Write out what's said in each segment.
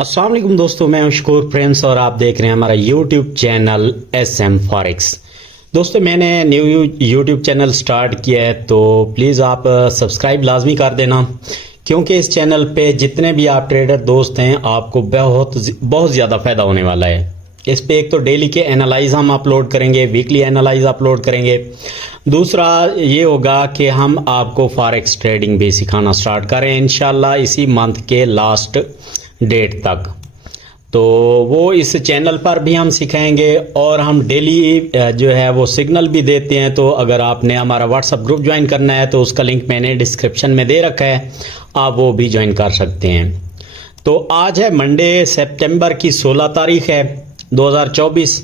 अस्सलाम वालेकुम दोस्तों, मैं हूं शकूर प्रिंस और आप देख रहे हैं हमारा यूट्यूब चैनल SM फॉरेक्स। दोस्तों, मैंने न्यू यूट्यूब चैनल स्टार्ट किया है तो प्लीज़ आप सब्सक्राइब लाजमी कर देना, क्योंकि इस चैनल पे जितने भी आप ट्रेडर दोस्त हैं आपको बहुत ज़्यादा फ़ायदा होने वाला है। इस पे एक तो डेली के एनालाइज हम अपलोड करेंगे, वीकली एनालाइज अपलोड करेंगे। दूसरा ये होगा कि हम आपको फॉरेक्स ट्रेडिंग भी सिखाना स्टार्ट करें इंशाल्लाह इसी मंथ के लास्ट डेट तक। तो वो इस चैनल पर भी हम सिखाएंगे और हम डेली जो है वो सिग्नल भी देते हैं। तो अगर आपने हमारा व्हाट्सएप ग्रुप ज्वाइन करना है तो उसका लिंक मैंने डिस्क्रिप्शन में दे रखा है, आप वो भी ज्वाइन कर सकते हैं। तो आज है मंडे, सितंबर की 16 तारीख है 2024।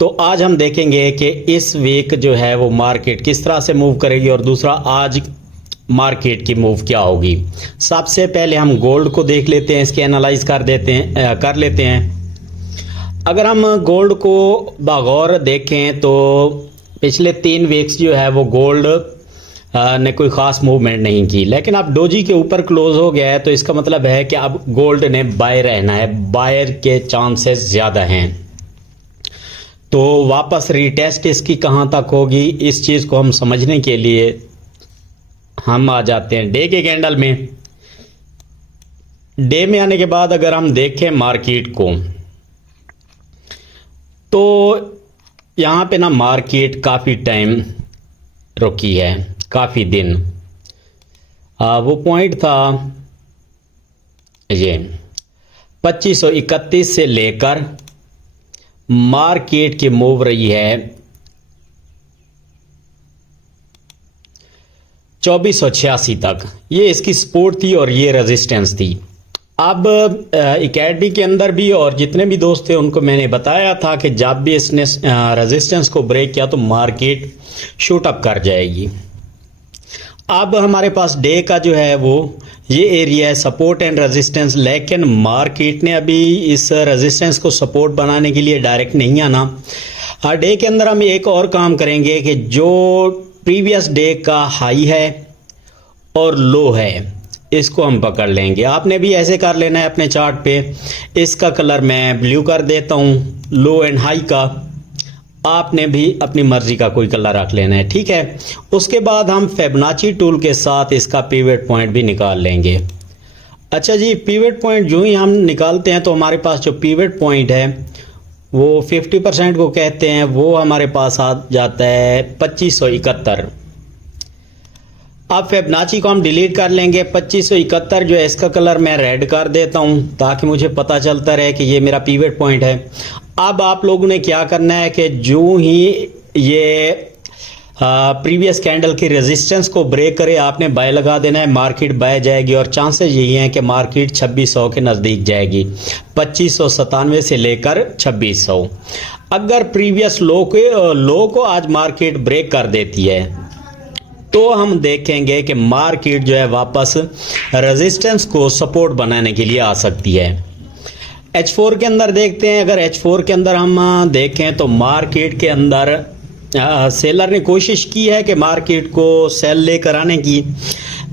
तो आज हम देखेंगे कि इस वीक जो है वो मार्केट किस तरह से मूव करेगी और दूसरा आज मार्केट की मूव क्या होगी। सबसे पहले हम गोल्ड को देख लेते हैं, इसके एनालाइज कर लेते हैं। अगर हम गोल्ड को बगौर देखें तो पिछले 3 वीक्स जो है वो गोल्ड ने कोई ख़ास मूवमेंट नहीं की, लेकिन अब डोजी के ऊपर क्लोज हो गया है तो इसका मतलब है कि अब गोल्ड ने बाय रहना है, बायर के चांसेस ज़्यादा हैं। तो वापस रीटेस्ट इसकी कहाँ तक होगी, इस चीज़ को हम समझने के लिए हम आ जाते हैं डे के कैंडल में। डे में आने के बाद अगर हम देखें मार्केट को तो यहाँ पे ना मार्केट काफ़ी टाइम रुकी है, काफ़ी दिन। वो पॉइंट था ये 2531 से लेकर मार्केट की मूव रही है 2486 तक। ये इसकी सपोर्ट थी और ये रेजिस्टेंस थी। अब एकेडमी के अंदर भी और जितने भी दोस्त थे उनको मैंने बताया था कि जब भी इसने रेजिस्टेंस को ब्रेक किया तो मार्केट शूट अप कर जाएगी। अब हमारे पास डे का जो है वो ये एरिया है सपोर्ट एंड रेजिस्टेंस, लेकिन मार्केट ने अभी इस रेजिस्टेंस को सपोर्ट बनाने के लिए डायरेक्ट नहीं आना। डे के अंदर हम एक और काम करेंगे कि जो प्रीवियस डे का हाई है और लो है इसको हम पकड़ लेंगे। आपने भी ऐसे कर लेना है अपने चार्ट पे। इसका कलर मैं ब्लू कर देता हूँ, लो एंड हाई का। आपने भी अपनी मर्जी का कोई कलर रख लेना है, ठीक है। उसके बाद हम फिबोनाची टूल के साथ इसका पिवट पॉइंट भी निकाल लेंगे। अच्छा जी, पिवट पॉइंट जो ही हम निकालते हैं तो हमारे पास जो पिवट पॉइंट है वो 50% को कहते हैं, वो हमारे पास आ जाता है 2571। अब फिबोनाची को हम डिलीट कर लेंगे। 2571 जो है इसका कलर मैं रेड कर देता हूं ताकि मुझे पता चलता रहे कि ये मेरा पिवट पॉइंट है। अब आप लोगों ने क्या करना है कि जो ही ये प्रीवियस कैंडल की रेजिस्टेंस को ब्रेक करे आपने बाय लगा देना है, मार्केट बाय जाएगी और चांसेस यही हैं कि मार्केट 2600 के नज़दीक जाएगी, 2597 से लेकर 2600। अगर प्रीवियस लो को आज मार्केट ब्रेक कर देती है तो हम देखेंगे कि मार्केट जो है वापस रेजिस्टेंस को सपोर्ट बनाने के लिए आ सकती है। H4 के अंदर देखते हैं। अगर H4 के अंदर हम देखें तो मार्केट के अंदर सेलर ने कोशिश की है कि मार्केट को सेल लेकर आने की,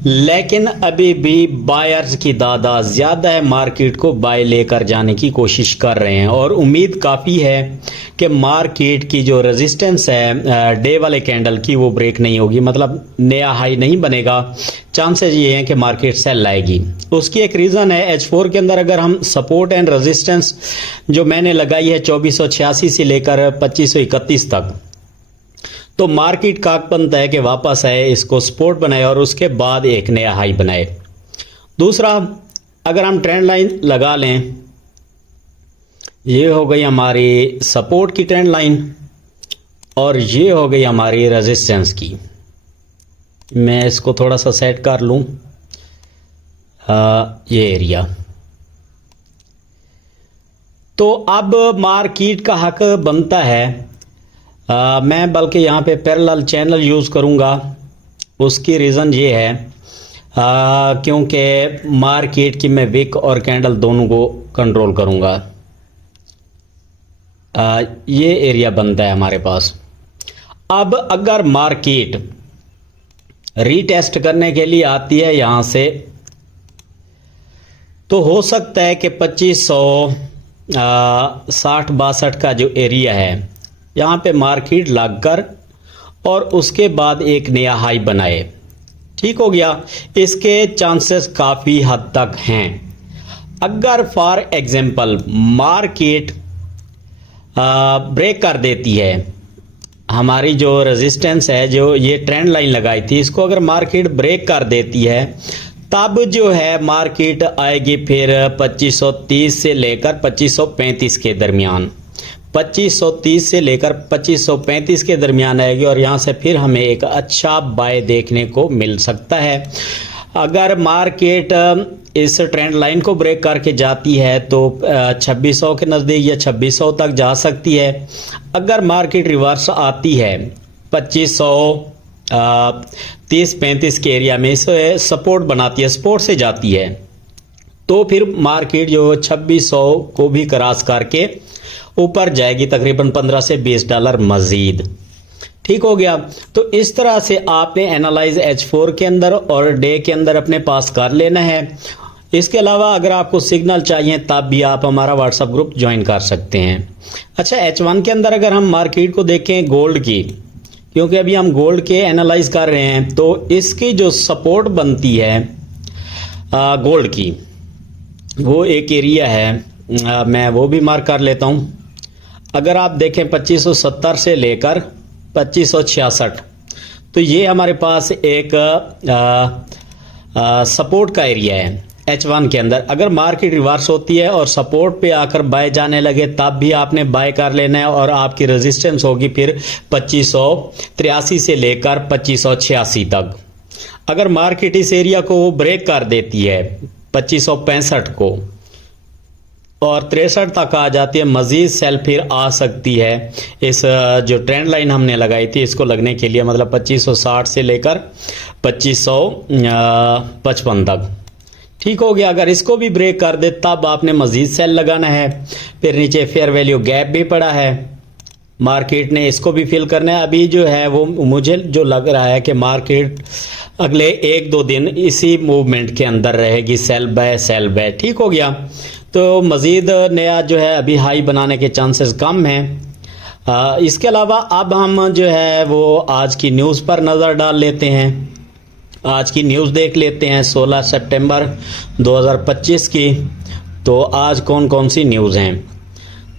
लेकिन अभी भी बायर्स की तादाद ज़्यादा है, मार्केट को बाय लेकर जाने की कोशिश कर रहे हैं और उम्मीद काफ़ी है कि मार्केट की जो रेजिस्टेंस है डे वाले कैंडल की वो ब्रेक नहीं होगी, मतलब नया हाई नहीं बनेगा। चांसेस ये हैं कि मार्केट सेल लाएगी। उसकी एक रीज़न है H4 के अंदर अगर हम सपोर्ट एंड रेजिस्टेंस जो मैंने लगाई है 2486 से लेकर 2531 तक, तो मार्केट का बनता है कि वापस आए, इसको सपोर्ट बनाए और उसके बाद एक नया हाई बनाए। दूसरा, अगर हम ट्रेंड लाइन लगा लें, ये हो गई हमारी सपोर्ट की ट्रेंड लाइन और ये हो गई हमारी रेजिस्टेंस की। मैं इसको थोड़ा सा सेट कर लूँ, ये एरिया। तो अब मार्केट का हक बनता है मैं बल्कि यहाँ पे पैरेलल चैनल यूज़ करूँगा। उसकी रीज़न ये है क्योंकि मार्केट की मैं विक और कैंडल दोनों को कंट्रोल करूँगा। ये एरिया बनता है हमारे पास। अब अगर मार्केट रीटेस्ट करने के लिए आती है यहाँ से तो हो सकता है कि 2560-62 का जो एरिया है यहाँ पे मार्केट लगकर और उसके बाद एक नया हाई बनाए। ठीक हो गया, इसके चांसेस काफ़ी हद तक हैं। अगर फॉर एग्जांपल मार्केट ब्रेक कर देती है, हमारी जो रेजिस्टेंस है, जो ये ट्रेंड लाइन लगाई थी, इसको अगर मार्केट ब्रेक कर देती है, तब जो है मार्केट आएगी फिर 2530 से लेकर 2535 के दरमियान। 2530 से लेकर 2535 के दरमियान आएगी और यहाँ से फिर हमें एक अच्छा बाय देखने को मिल सकता है। अगर मार्केट इस ट्रेंड लाइन को ब्रेक करके जाती है तो 2600 के नज़दीक या 2600 तक जा सकती है। अगर मार्केट रिवर्स आती है 2530-35 के एरिया में, इसे सपोर्ट बनाती है, सपोर्ट से जाती है, तो फिर मार्केट जो 2600 को भी क्रॉस करके ऊपर जाएगी तकरीबन 15 से 20 डॉलर मजीद। ठीक हो गया। तो इस तरह से आपने एनालाइज H4 के अंदर और डे के अंदर अपने पास कर लेना है। इसके अलावा अगर आपको सिग्नल चाहिए तब भी आप हमारा व्हाट्सएप ग्रुप ज्वाइन कर सकते हैं। अच्छा, H1 के अंदर अगर हम मार्केट को देखें गोल्ड की, क्योंकि अभी हम गोल्ड के एनालाइज कर रहे हैं, तो इसकी जो सपोर्ट बनती है गोल्ड की, वो एक एरिया है, मैं वो भी मार्क कर लेता हूँ। अगर आप देखें 2570 से लेकर 2566, तो ये हमारे पास एक सपोर्ट का एरिया है H1 के अंदर। अगर मार्केट रिवर्स होती है और सपोर्ट पे आकर बाय जाने लगे, तब भी आपने बाय कर लेना है और आपकी रेजिस्टेंस होगी फिर 2583 से लेकर 2586 तक। अगर मार्केट इस एरिया को ब्रेक कर देती है 2565 को और 63 तक आ जाती है, मजीद सेल फिर आ सकती है। इस जो ट्रेंड लाइन हमने लगाई थी इसको लगने के लिए, मतलब 2560 से लेकर 2555 तक। ठीक हो गया। अगर इसको भी ब्रेक कर दे तब आपने मजीद सेल लगाना है। फिर नीचे फेयर वैल्यू गैप भी पड़ा है, मार्केट ने इसको भी फिल करना है। अभी जो है वो मुझे जो लग रहा है कि मार्केट अगले 1-2 दिन इसी मूवमेंट के अंदर रहेगी, सेल बाय सेल बाय। ठीक हो गया। तो मज़ीद नया जो है अभी हाई बनाने के चांसेस कम हैं। इसके अलावा अब हम जो है वो आज की न्यूज़ पर नज़र डाल लेते हैं। आज की न्यूज़ देख लेते हैं 16 सितंबर 2025 की। तो आज कौन कौन सी न्यूज़ हैं?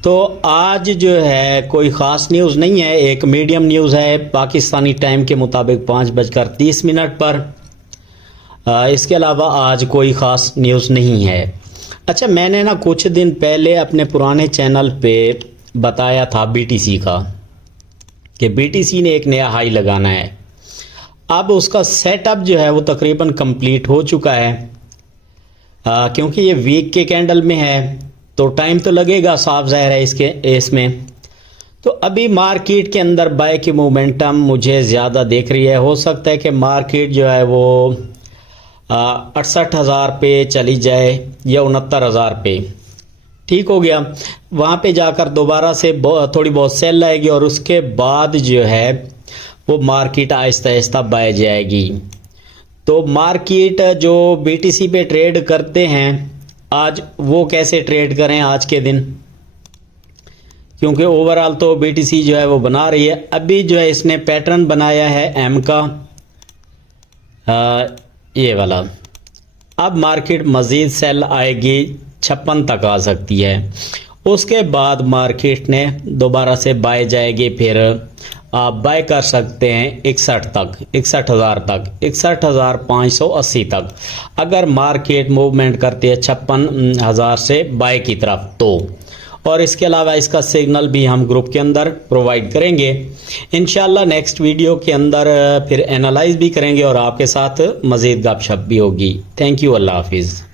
तो आज जो है कोई ख़ास न्यूज़ नहीं है, एक मीडियम न्यूज़ है पाकिस्तानी टाइम के मुताबिक 5:30 पर। इसके अलावा आज कोई ख़ास न्यूज़ नहीं है। अच्छा, मैंने ना कुछ दिन पहले अपने पुराने चैनल पे बताया था BTC का, कि BTC ने एक नया हाई लगाना है। अब उसका सेटअप जो है वो तकरीबन कंप्लीट हो चुका है। क्योंकि ये वीक के कैंडल में है तो टाइम तो लगेगा, साफ ज़ाहिर है इसमें। तो अभी मार्केट के अंदर बाय की मोमेंटम मुझे ज़्यादा देख रही है। हो सकता है कि मार्केट जो है वो 68,000 पे चली जाए या 69,000 पे। ठीक हो गया। वहाँ पे जाकर दोबारा से थोड़ी बहुत सेल आएगी और उसके बाद जो है वो मार्केट आहिस्ता आहिस्ता बाय जाएगी। तो मार्केट जो BTC पे ट्रेड करते हैं आज, वो कैसे ट्रेड करें आज के दिन, क्योंकि ओवरऑल तो BTC जो है वो बना रही है। अभी जो है इसने पैटर्न बनाया है M का, ये वाला। अब मार्केट मज़ीद सेल आएगी 56 तक आ सकती है। उसके बाद मार्केट ने दोबारा से बाय जाएगी, फिर आप बाय कर सकते हैं 61 तक, 61,000 तक, 61,580 तक। अगर मार्केट मूवमेंट करती है 56,000 से बाय की तरफ तो। और इसके अलावा इसका सिग्नल भी हम ग्रुप के अंदर प्रोवाइड करेंगे। इंशाल्लाह नेक्स्ट वीडियो के अंदर फिर एनालाइज भी करेंगे और आपके साथ मज़ीद गपशप भी होगी। थैंक यू, अल्लाह हाफिज़।